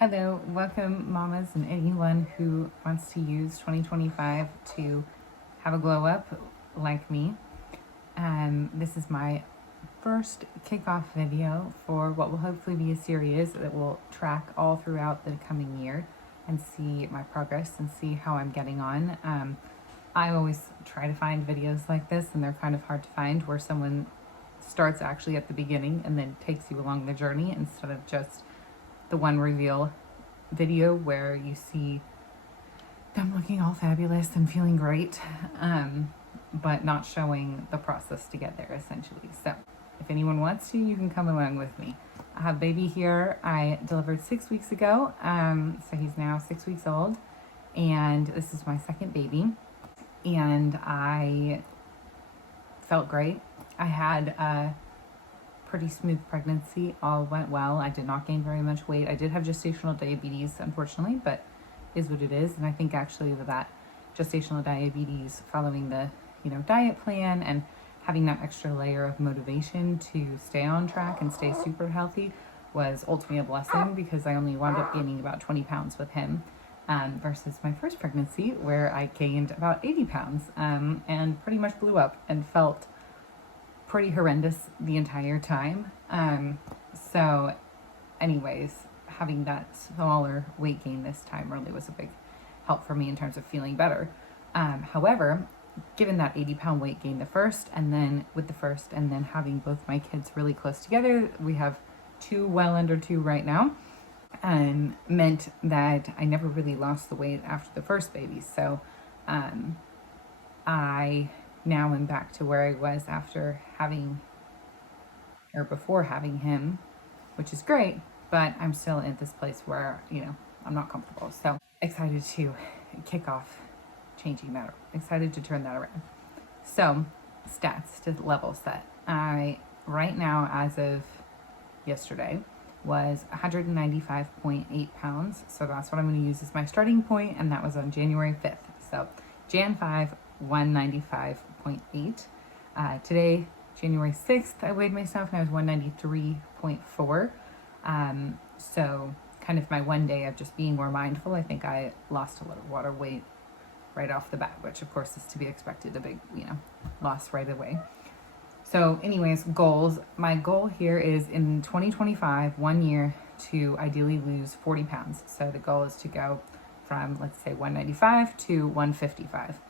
Hello, welcome mamas and anyone who wants to use 2025 to have a glow up like me. This is my first kickoff video for what will hopefully be a series that will track all throughout the coming year and see my progress and see how I'm getting on. I always try to find videos like this, and they're kind of hard to find, where someone starts actually at the beginning and then takes you along the journey instead of just the one reveal video where you see them looking all fabulous and feeling great, but not showing the process to get there, essentially. So if anyone wants to, you can come along with me. I have baby here. I delivered 6 weeks ago, so he's now 6 weeks old, and this is my second baby, and I felt great. I had a pretty smooth pregnancy. All went well. I did not gain very much weight. I did have gestational diabetes, unfortunately, but is what it is. And I think actually with that gestational diabetes, following the diet plan and having that extra layer of motivation to stay on track and stay super healthy was ultimately a blessing, because I only wound up gaining about 20 pounds with him, versus my first pregnancy where I gained about 80 pounds and pretty much blew up and felt pretty horrendous the entire time. So anyways, having that smaller weight gain this time really was a big help for me in terms of feeling better. However, given that 80-pound weight gain and then having both my kids really close together, we have two well under 2 right now, meant that I never really lost the weight after the first baby. So I now I'm back to where I was before having him, which is great, but I'm still at this place where, I'm not comfortable. So excited to kick off changing that, excited to turn that around. So stats to level set. I, right now, as of yesterday, was 195.8 pounds. So that's what I'm going to use as my starting point, and that was on January 5th. So Jan 5, 195.8. Today, January 6th, I weighed myself and I was 193.4. So kind of my one day of just being more mindful. I think I lost a little water weight right off the bat, which of course is to be expected, a big, loss right away. So anyways, goals. My goal here is in 2025, 1 year, to ideally lose 40 pounds. So the goal is to go from, let's say, 195 to 155.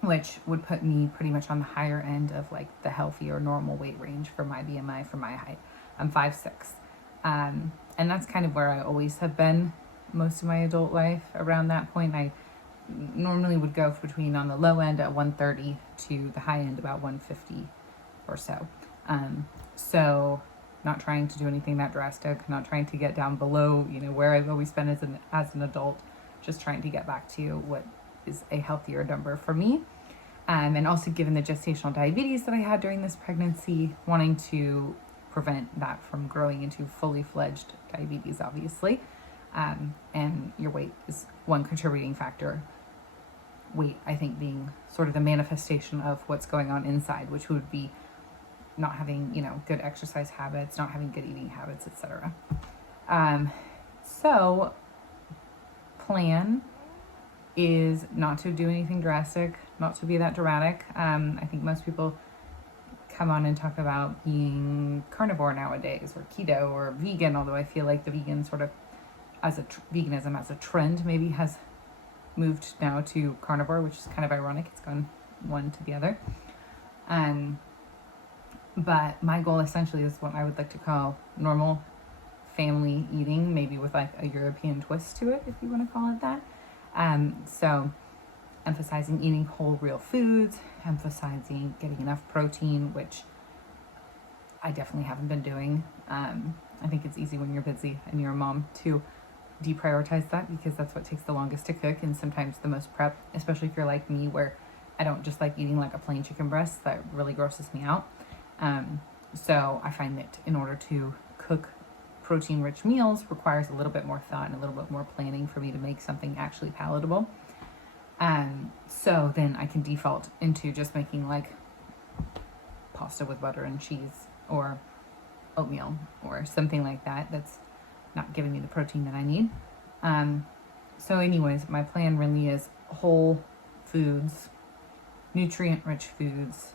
Which would put me pretty much on the higher end of like the healthy or normal weight range for my BMI, for my height. I'm 5'6". And that's kind of where I always have been most of my adult life. Around that point, I normally would go between, on the low end at 130 to the high end about 150 or so. So not trying to do anything that drastic, not trying to get down below, where I've always been as an adult, just trying to get back to what is a healthier number for me. And also, given the gestational diabetes that I had during this pregnancy, wanting to prevent that from growing into fully fledged diabetes, obviously. And your weight is one contributing factor. Weight, I think, being sort of the manifestation of what's going on inside, which would be not having, good exercise habits, not having good eating habits, etc. So plan is not to do anything drastic, not to be that dramatic. I think most people come on and talk about being carnivore nowadays, or keto, or vegan, although I feel like the vegan sort of, veganism as a trend maybe has moved now to carnivore, which is kind of ironic. It's gone one to the other. But my goal essentially is what I would like to call normal family eating, maybe with like a European twist to it, if you want to call it that. So emphasizing eating whole, real foods, emphasizing getting enough protein, which I definitely haven't been doing. I think it's easy when you're busy and you're a mom to deprioritize that, because that's what takes the longest to cook and sometimes the most prep, especially if you're like me, where I don't just like eating like a plain chicken breast. That really grosses me out. So I find that in order to cook protein-rich meals requires a little bit more thought and a little bit more planning for me to make something actually palatable. So then I can default into just making like pasta with butter and cheese, or oatmeal, or something like that. That's not giving me the protein that I need. So anyways, my plan really is whole foods, nutrient-rich foods,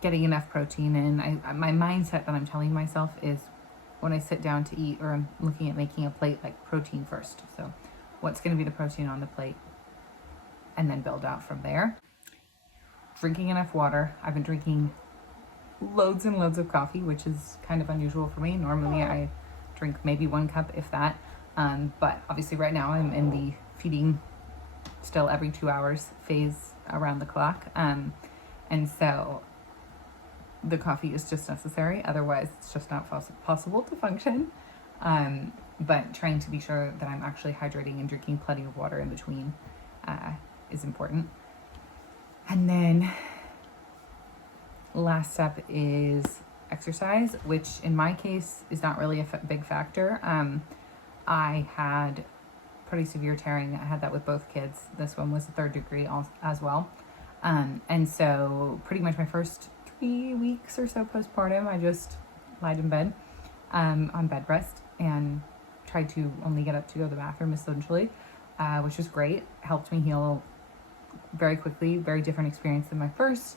getting enough protein in. My mindset that I'm telling myself is when I sit down to eat or I'm looking at making a plate, like protein first. So what's going to be the protein on the plate? And then build out from there. Drinking enough water. I've been drinking loads and loads of coffee, which is kind of unusual for me. Normally I drink maybe 1 cup, if that. But obviously right now I'm in the feeding still every 2 hours phase around the clock. And so the coffee is just necessary. Otherwise it's just not possible to function. But trying to be sure that I'm actually hydrating and drinking plenty of water in between is important. And then last step is exercise, which in my case is not really a big factor. I had pretty severe tearing. I had that with both kids. This one was a 3rd degree as well. And so pretty much my first 3 weeks or so postpartum, I just lied in bed on bed rest and tried to only get up to go to the bathroom essentially, which was great. Helped me heal very quickly. Very different experience than my first.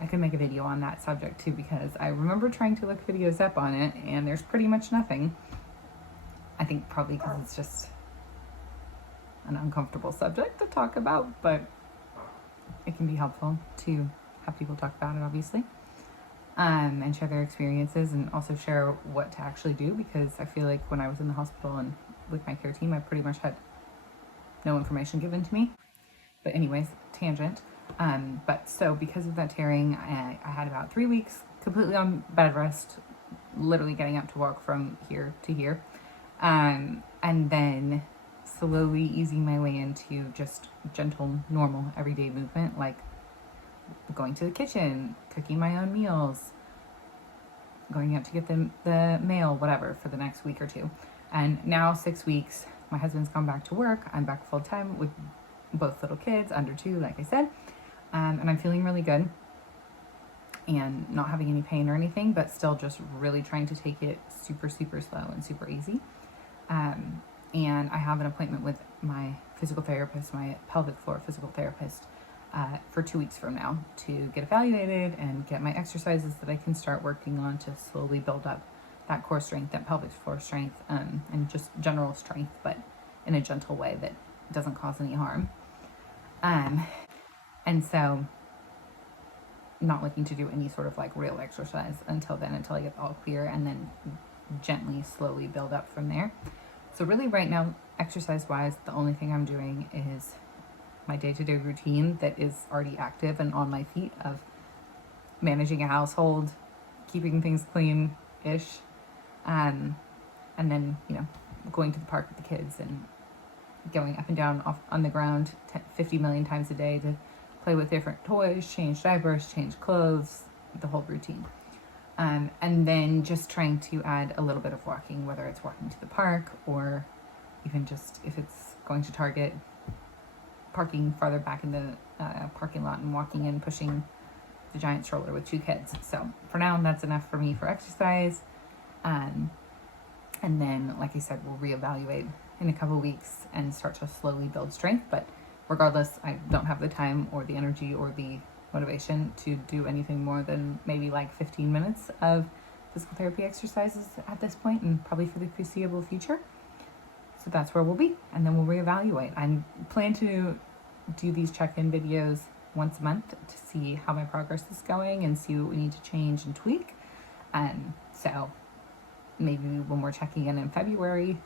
I could make a video on that subject too, because I remember trying to look videos up on it and there's pretty much nothing. I think probably because it's just an uncomfortable subject to talk about, but it can be helpful to have people talk about it, obviously, and share their experiences and also share what to actually do, because I feel like when I was in the hospital and with my care team, I pretty much had no information given to me. But anyways, tangent. But so because of that tearing, I had about 3 weeks completely on bed rest, literally getting up to walk from here to here. And then slowly easing my way into just gentle, normal, everyday movement, like going to the kitchen, cooking my own meals, going out to get the mail, whatever, for the next week or 2. And now 6 weeks, my husband's gone back to work. I'm back full time with both little kids, under 2, like I said. And I'm feeling really good and not having any pain or anything, but still just really trying to take it super, super slow and super easy. And I have an appointment with my physical therapist, my pelvic floor physical therapist, for 2 weeks from now to get evaluated and get my exercises that I can start working on to slowly build up that core strength, that pelvic floor strength, and just general strength, but in a gentle way that doesn't cause any harm. And so not looking to do any sort of like real exercise until then, until I get all clear, and then gently, slowly build up from there. So really right now, exercise-wise, the only thing I'm doing is my day-to-day routine that is already active and on my feet of managing a household, keeping things clean-ish, and then, going to the park with the kids and going up and down off on the ground 50 million times a day to play with different toys, change diapers, change clothes, the whole routine. And then just trying to add a little bit of walking, whether it's walking to the park or even just if it's going to Target, parking farther back in the parking lot and walking in, pushing the giant stroller with 2 kids. So for now, that's enough for me for exercise. And then, like I said, we'll reevaluate in a couple of weeks and start to slowly build strength. But regardless, I don't have the time or the energy or the motivation to do anything more than maybe like 15 minutes of physical therapy exercises at this point, and probably for the foreseeable future. So that's where we'll be, and then we'll reevaluate. I plan to do these check-in videos once a month to see how my progress is going and see what we need to change and tweak. So maybe when we're checking in February,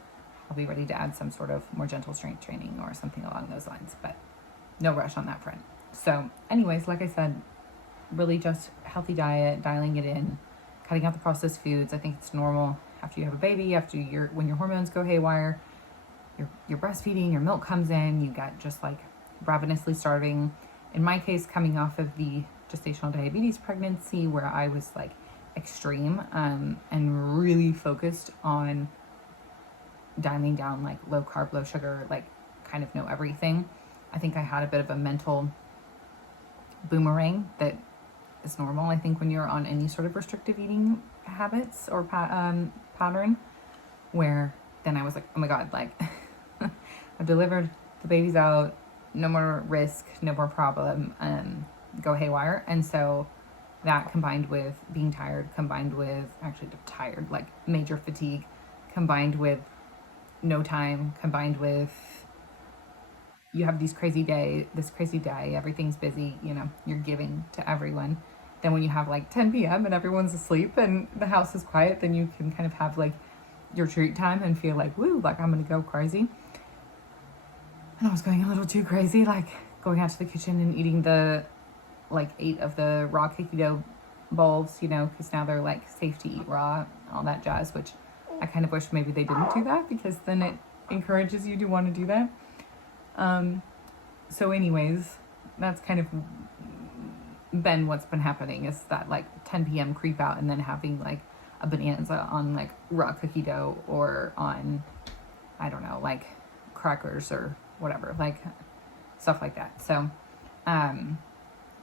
I'll be ready to add some sort of more gentle strength training or something along those lines, but no rush on that front. So anyways, like I said, really just healthy diet, dialing it in, cutting out the processed foods. I think it's normal after you have a baby, when your hormones go haywire, you're breastfeeding, your milk comes in, you get just like ravenously starving. In my case, coming off of the gestational diabetes pregnancy where I was like extreme and really focused on dialing down like low carb, low sugar, like kind of know everything. I think I had a bit of a mental boomerang that is normal, I think, when you're on any sort of restrictive eating habits or pattern, where then I was like, oh my God, like I've delivered, the baby's out, no more risk, no more problem, go haywire. And so that combined with being tired, combined with actually tired, like major fatigue, combined with no time, combined with you have this crazy day, everything's busy, you know, you're giving to everyone. Then when you have like 10 p.m. and everyone's asleep and the house is quiet, then you can kind of have like your treat time and feel like, woo, like I'm gonna go crazy. And I was going a little too crazy, like going out to the kitchen and eating the like 8 of the raw cookie dough bowls, you know, because now they're like safe to eat raw, all that jazz, which I kind of wish maybe they didn't do that, because then it encourages you to want to do that. So anyways, that's kind of been what's been happening, is that like 10 p.m. creep out and then having like a bonanza on like raw cookie dough or on, I don't know, like crackers or whatever, like stuff like that. So,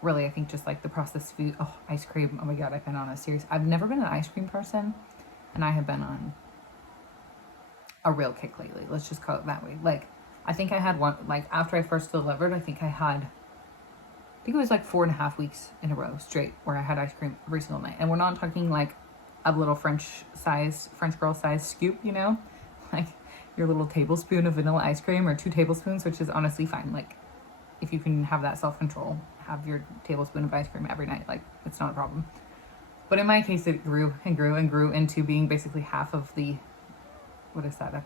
really, I think just like the processed food, ice cream. Oh my God, I've been on a series. I've never been an ice cream person, and I have been on a real kick lately. Let's just call it that way. Like, I think I had one, like after I first delivered, I think it was like 4.5 weeks in a row straight where I had ice cream every single night. And we're not talking like a little French girl size scoop, you know, like your little tablespoon of vanilla ice cream or 2 tablespoons, which is honestly fine. Like, if you can have that self-control, have your tablespoon of ice cream every night, like it's not a problem. But in my case, it grew and grew and grew into being basically half of the, what is that?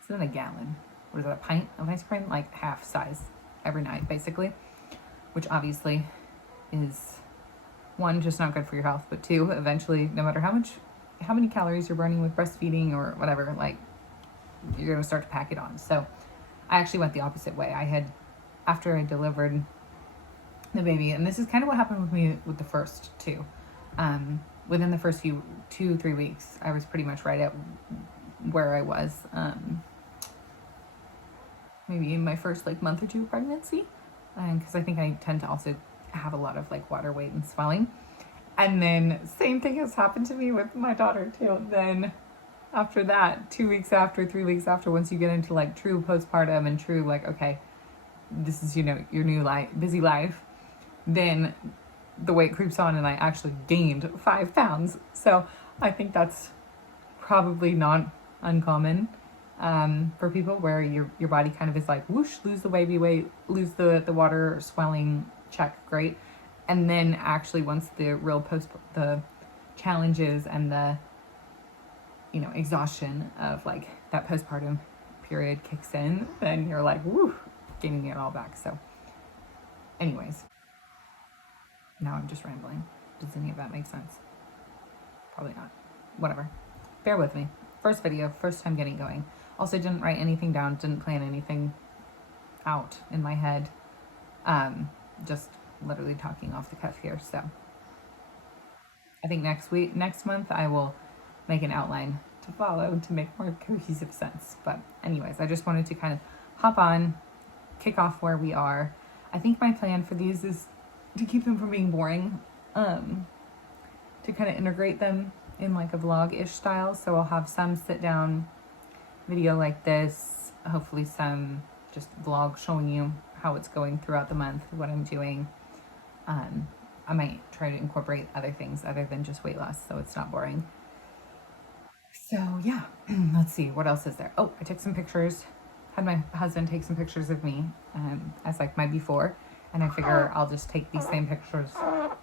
It's in a gallon. What is that? A pint of ice cream? Like half size every night, basically. Which obviously is, 1, just not good for your health, but 2, eventually, no matter how many calories you're burning with breastfeeding or whatever, like you're gonna start to pack it on. So I actually went the opposite way. After I delivered the baby, and this is kind of what happened with me with the first 2. Within the first 2-3 weeks, I was pretty much right at where I was, maybe in my first like month or 2 of pregnancy, because I think I tend to also have a lot of like water weight and swelling. And then same thing has happened to me with my daughter too. Then after that, 2 weeks after, 3 weeks after, once you get into like true postpartum and true like, okay, this is, you know, your new busy life, then the weight creeps on, and I actually gained 5 pounds. So I think that's probably not uncommon for people, where your body kind of is like, whoosh, lose the baby weight, lose the water, swelling, check, great. And then actually once the real the challenges and the, you know, exhaustion of like that postpartum period kicks in, then you're like, woo, gaining it all back. So anyways, now I'm just rambling. Does any of that make sense? Probably not. Whatever. Bear with me. First video, first time getting going. Also didn't write anything down, didn't plan anything out in my head. Just literally talking off the cuff here. So I think next month I will make an outline to follow to make more cohesive sense. But anyways, I just wanted to kind of hop on, kick off where we are. I think my plan for these is to keep them from being boring, to kind of integrate them in like a vlog-ish style. So I'll have some sit down video like this, hopefully some just vlog showing you how it's going throughout the month, what I'm doing. I might try to incorporate other things other than just weight loss, so it's not boring. So yeah, let's see, what else is there? Oh, I took some pictures, had my husband take some pictures of me as like my before, and I figure I'll just take these same pictures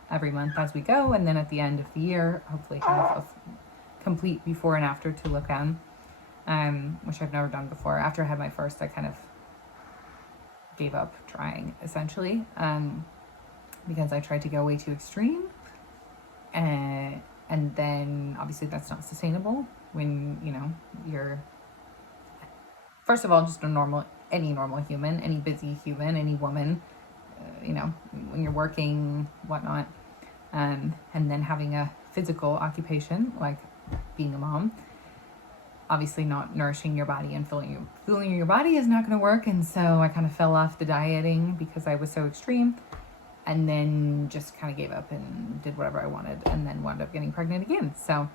every month as we go, and then at the end of the year, hopefully have a complete before and after to look at, which I've never done before. After I had my first, I kind of gave up trying, essentially, because I tried to go way too extreme, and then obviously that's not sustainable when, you know, you're, first of all, just any normal human, any busy human, any woman, you know, when you're working, whatnot, and then having a physical occupation like being a mom, obviously not nourishing your body and fueling your body is not going to work. And so I kind of fell off the dieting because I was so extreme, and then just kind of gave up and did whatever I wanted, and then wound up getting pregnant again. So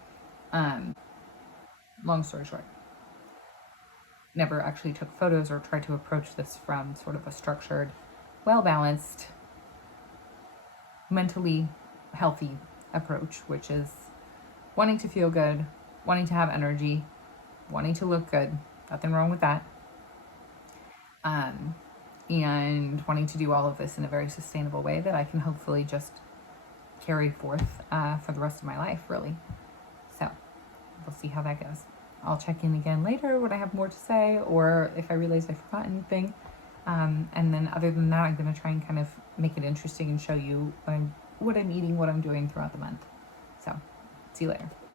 long story short, never actually took photos or tried to approach this from sort of a structured, well-balanced, mentally healthy approach, which is wanting to feel good, wanting to have energy, wanting to look good. Nothing wrong with that. And wanting to do all of this in a very sustainable way that I can hopefully just carry forth for the rest of my life, really. So we'll see how that goes. I'll check in again later when I have more to say, or if I realize I forgot anything. And then other than that, I'm going to try and kind of make it interesting and show you what I'm eating, what I'm doing throughout the month. So see you later.